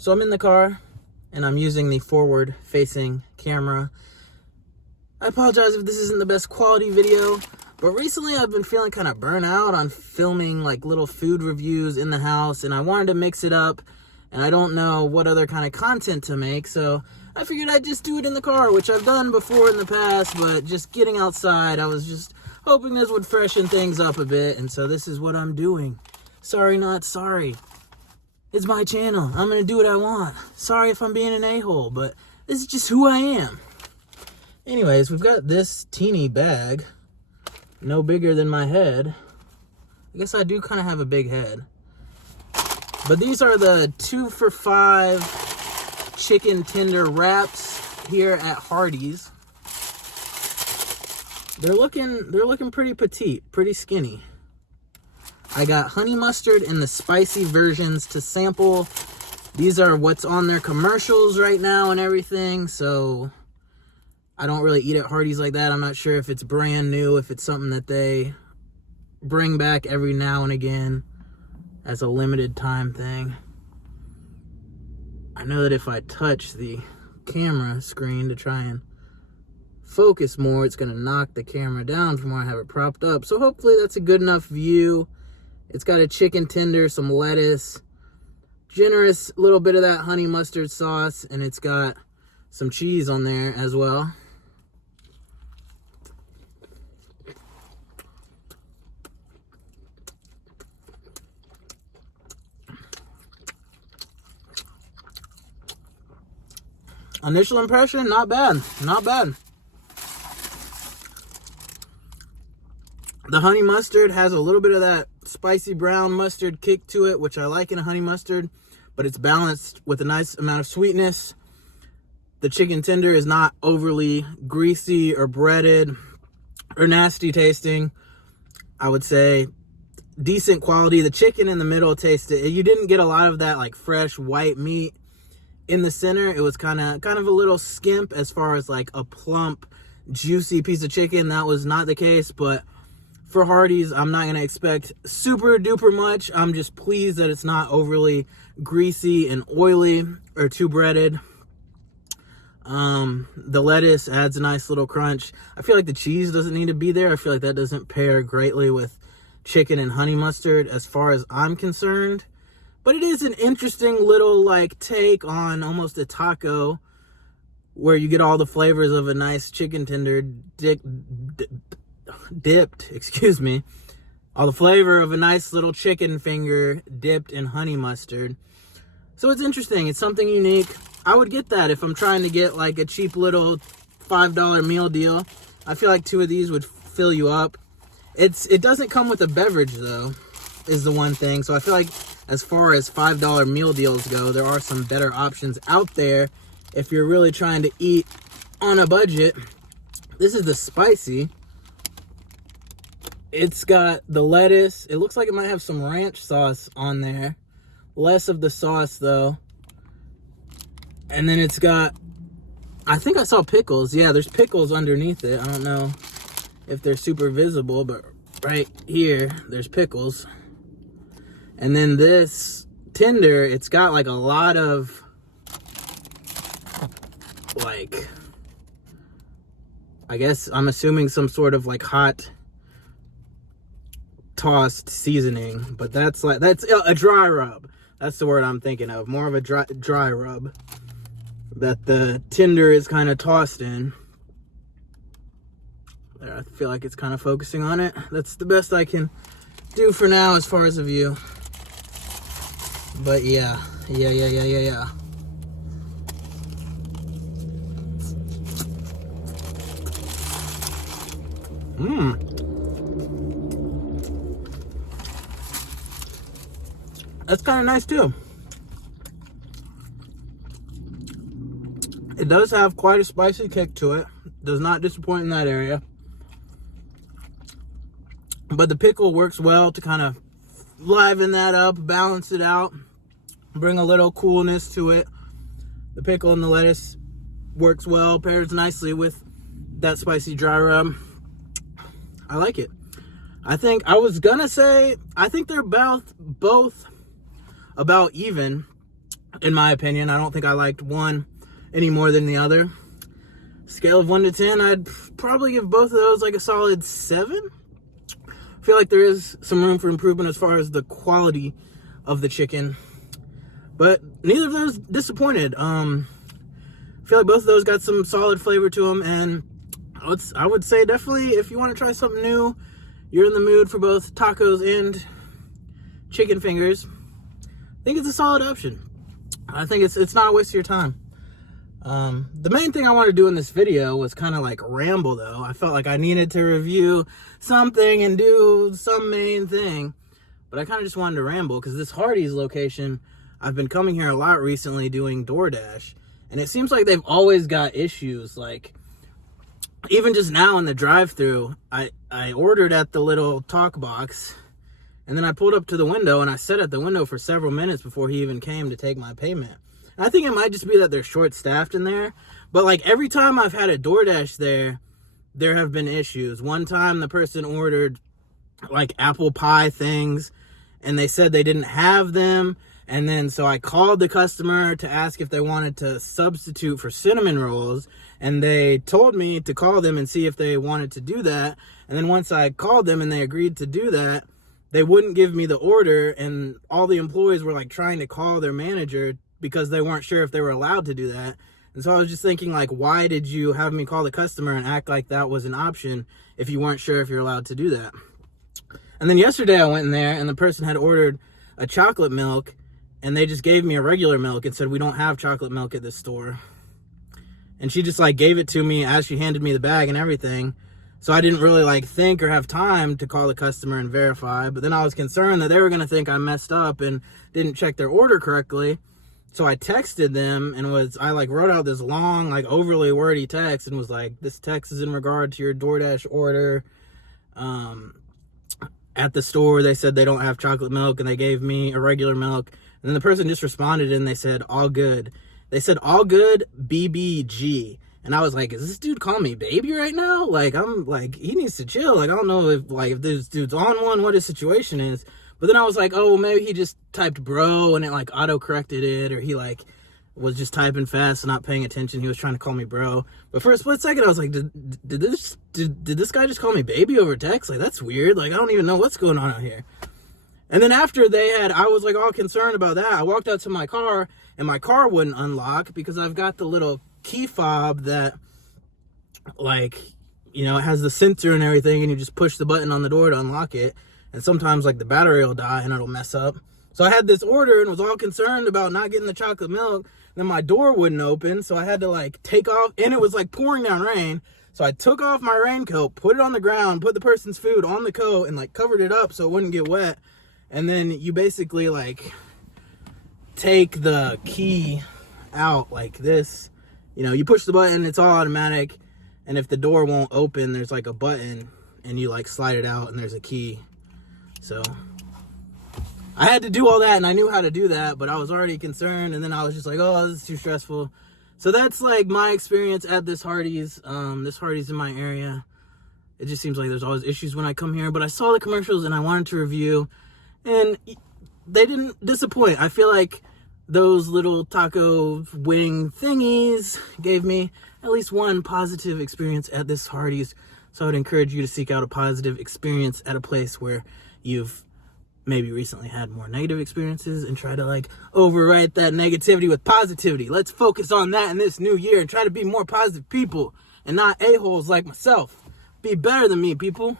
So I'm in the car and I'm using the forward facing camera. I apologize if this isn't the best quality video, but recently I've been feeling kind of burnt out on filming like little food reviews in the house, and I wanted to mix it up, and I don't know what other kind of content to make, so I figured I'd just do it in the car, which I've done before in the past, but just getting outside, I was just hoping this would freshen things up a bit, and so this is what I'm doing. Sorry, not sorry. It's my channel. I'm gonna do what I want. Sorry if I'm being an a-hole, but this is just who I am. Anyways, we've got this teeny bag, no bigger than my head. I guess I do kind of have a big head. But these are the 2 for $5 chicken tender wraps here at Hardee's. They're looking pretty petite, pretty skinny. I got honey mustard and the spicy versions to sample. These are what's on their commercials right now and everything, so I don't really eat at Hardee's like that. I'm not sure if it's brand new, if it's something that they bring back every now and again as a limited time thing. I know that if I touch the camera screen to try and focus more, it's gonna knock the camera down from where I have it propped up. So hopefully that's a good enough view. It's got a chicken tender, some lettuce, generous little bit of that honey mustard sauce, and it's got some cheese on there as well. Initial impression, not bad, not bad. The honey mustard has a little bit of that spicy brown mustard kick to it, which I like in a honey mustard, but it's balanced with a nice amount of sweetness. The chicken tender is not overly greasy or breaded or nasty tasting. I would say decent quality. The chicken in the middle tasted, you didn't get a lot of that like fresh white meat in the center. It was kind of a little skimp as far as like a plump, juicy piece of chicken. That was not the case, but for Hardee's, I'm not going to expect super duper much. I'm just pleased that it's not overly greasy and oily or too breaded. The lettuce adds a nice little crunch. I feel like the cheese doesn't need to be there. I feel like that doesn't pair greatly with chicken and honey mustard as far as I'm concerned. But it is an interesting little like take on almost a taco where you get all the flavors of a nice chicken tender dipped, excuse me, all the flavor of a nice little chicken finger dipped in honey mustard. So it's interesting. It's something unique. I would get that if I'm trying to get like a cheap little $5 meal deal. I feel like 2 of these would fill you up. It doesn't come with a beverage though, is the one thing. So I feel like as far as $5 meal deals go, there are some better options out there if you're really trying to eat on a budget. This is the spicy. It's got the lettuce. It looks like it might have some ranch sauce on there. Less of the sauce though. And then it's got, I think I saw pickles. Yeah, there's pickles underneath it. I don't know if they're super visible, but right here, there's pickles. And then this tender, it's got like a lot of like, I guess I'm assuming some sort of like hot tossed seasoning, but that's a dry rub. That's the word I'm thinking of. More of a dry rub that the tender is kind of tossed in. There, I feel like it's kind of focusing on it. That's the best I can do for now as far as a view. But yeah. That's kind of nice too. It does have quite a spicy kick to it. Does not disappoint in that area. But the pickle works well to kind of liven that up, balance it out, bring a little coolness to it. The pickle and the lettuce works well, pairs nicely with that spicy dry rub. I like it. I think they're both about even. in my opinion. I don't think I liked one any more than the other. Scale of 1 to 10, I'd probably give both of those like a solid 7. I feel like there is some room for improvement as far as the quality of the chicken, but neither of those disappointed. I feel like both of those got some solid flavor to them, and I would say definitely if you want to try something new, you're in the mood for both tacos and chicken fingers, I think it's a solid option. I think it's not a waste of your time. The main thing I wanted to do in this video was kind of like ramble though. I felt like I needed to review something and do some main thing, but I kind of just wanted to ramble because this Hardee's location, I've been coming here a lot recently doing DoorDash, and it seems like they've always got issues. Like even just now in the drive-thru, I ordered at the little talk box, and then I pulled up to the window and I sat at the window for several minutes before he even came to take my payment. I think it might just be that they're short-staffed in there, but like every time I've had a DoorDash there have been issues. One time the person ordered like apple pie things and they said they didn't have them, and then so I called the customer to ask if they wanted to substitute for cinnamon rolls, and they told me to call them and see if they wanted to do that. And then once I called them and they agreed to do that, they wouldn't give me the order, and all the employees were like trying to call their manager because they weren't sure if they were allowed to do that. And so I was just thinking, like, why did you have me call the customer and act like that was an option if you weren't sure if you're allowed to do that? And then yesterday I went in there and the person had ordered a chocolate milk, and they just gave me a regular milk and said, we don't have chocolate milk at this store. And she just like gave it to me as she handed me the bag and everything. So I didn't really like think or have time to call the customer and verify. But then I was concerned that they were going to think I messed up and didn't check their order correctly. So I texted them and I like wrote out this long, like overly wordy text and was like, this text is in regard to your DoorDash order. At the store, they said they don't have chocolate milk and they gave me a regular milk. And then the person just responded and they said, all good. They said, all good, BBG. And I was like, is this dude calling me baby right now? Like, I'm like, he needs to chill. Like, I don't know if this dude's on one, what his situation is. But then I was like, oh, maybe he just typed bro and it like auto-corrected it, or he like was just typing fast and not paying attention. He was trying to call me bro. But for a split second, I was like, did this guy just call me baby over text? Like, that's weird. Like, I don't even know what's going on out here. And then after I was like all concerned about that. I walked out to my car and my car wouldn't unlock because I've got the little key fob that, like, you know, it has the sensor and everything, and you just push the button on the door to unlock it. And sometimes like the battery will die and it'll mess up. So I had this order and was all concerned about not getting the chocolate milk. Then my door wouldn't open, so I had to like take off, and it was like pouring down rain. So I took off my raincoat, put it on the ground, put the person's food on the coat, and like covered it up so it wouldn't get wet. And then you basically like take the key out like this. You know, you push the button, it's all automatic. And if the door won't open, there's like a button and you like slide it out and there's a key. So I had to do all that, and I knew how to do that, but I was already concerned. And then I was just like, oh, this is too stressful. So that's like my experience at this Hardee's. This Hardee's in my area. It just seems like there's always issues when I come here, but I saw the commercials and I wanted to review, and they didn't disappoint. I feel like those little taco wing thingies gave me at least one positive experience at this Hardee's. So I would encourage you to seek out a positive experience at a place where you've maybe recently had more negative experiences, and try to like overwrite that negativity with positivity. Let's focus on that in this new year and try to be more positive people and not a-holes like myself. Be better than me, people.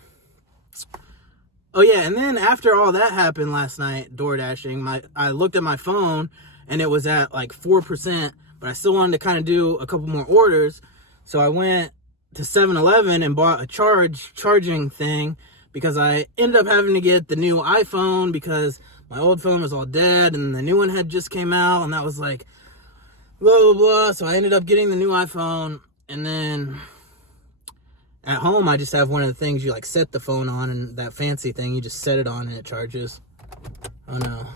Oh yeah, and then after all that happened last night, door dashing, I looked at my phone and it was at like 4%, but I still wanted to kind of do a couple more orders. So I went to 7-Eleven and bought a charging thing, because I ended up having to get the new iPhone because my old phone was all dead and the new one had just came out, and that was like blah blah blah. So I ended up getting the new iPhone, and then at home I just have one of the things you like set the phone on, and that fancy thing you just set it on and it charges. Oh no,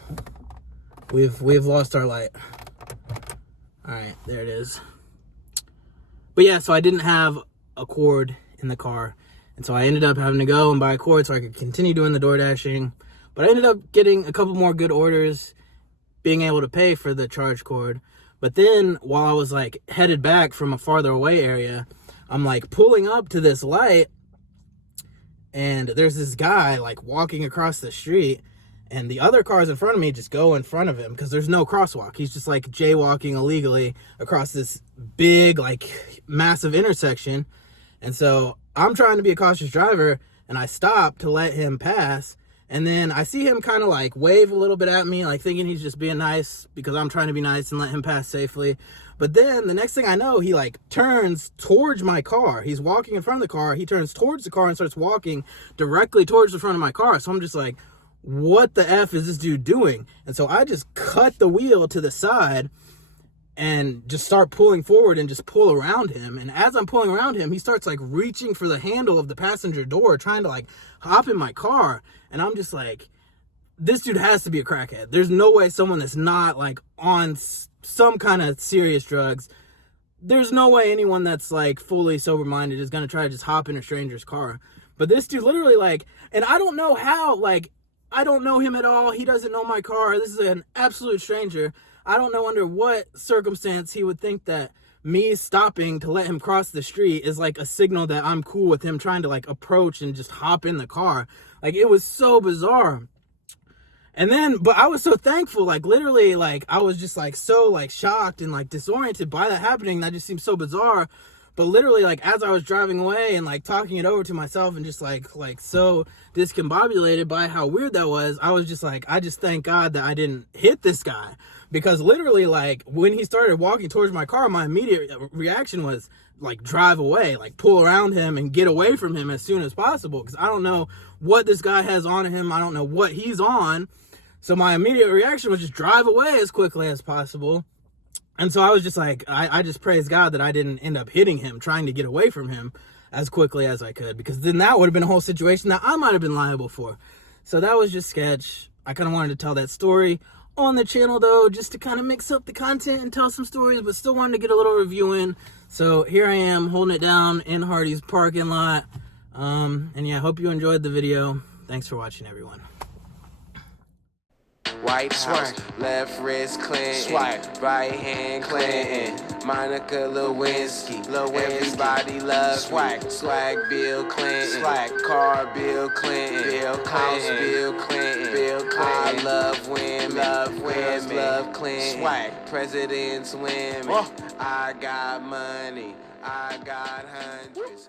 we've lost our light. All right, there it is. But yeah, so I didn't have a cord in the car, and so I ended up having to go and buy a cord so I could continue doing the door dashing. But I ended up getting a couple more good orders, being able to pay for the charge cord. But then while I was like headed back from a farther away area, I'm like pulling up to this light, and there's this guy like walking across the street, and the other cars in front of me just go in front of him because there's no crosswalk. He's just like jaywalking illegally across this big, like massive intersection. And so I'm trying to be a cautious driver, and I stop to let him pass. And then I see him kind of like wave a little bit at me, like thinking he's just being nice because I'm trying to be nice and let him pass safely. But then the next thing I know, he like turns towards my car. He's walking in front of the car. He turns towards the car and starts walking directly towards the front of my car. So I'm just like, what the F is this dude doing? And so I just cut the wheel to the side and just start pulling forward and just pull around him. And as I'm pulling around him, he starts like reaching for the handle of the passenger door, trying to like hop in my car. And I'm just like, this dude has to be a crackhead. There's no way someone that's not like on some kind of serious drugs, there's no way anyone that's like fully sober-minded is going to try to just hop in a stranger's car. But this dude literally like, and I don't know how, like, I don't know him at all. He doesn't know my car. This is an absolute stranger. I don't know under what circumstance he would think that me stopping to let him cross the street is like a signal that I'm cool with him trying to like approach and just hop in the car. Like, it was so bizarre. And then, but I was so thankful, like literally, like I was just like so like shocked and like disoriented by that happening. That just seemed so bizarre. But literally, like as I was driving away and like talking it over to myself and just like so discombobulated by how weird that was, I was just like, I just thank God that I didn't hit this guy. Because literally, like when he started walking towards my car, my immediate reaction was like drive away, like pull around him and get away from him as soon as possible. Because I don't know what this guy has on him. I don't know what he's on. So my immediate reaction was just drive away as quickly as possible. And so I was just like, I just praise God that I didn't end up hitting him, trying to get away from him as quickly as I could. Because then that would have been a whole situation that I might have been liable for. So that was just sketch. I kind of wanted to tell that story on the channel, though, just to kind of mix up the content and tell some stories, but still wanted to get a little review in. So here I am holding it down in Hardee's parking lot. And yeah, I hope you enjoyed the video. Thanks for watching, everyone. White House, left wrist Clinton, right hand Clinton, Monica Lewinsky, everybody loves swag, swag Bill Clinton, car Bill Clinton, house Bill Clinton, I love women, love Clinton, swag, president's women, I got money, I got hundreds.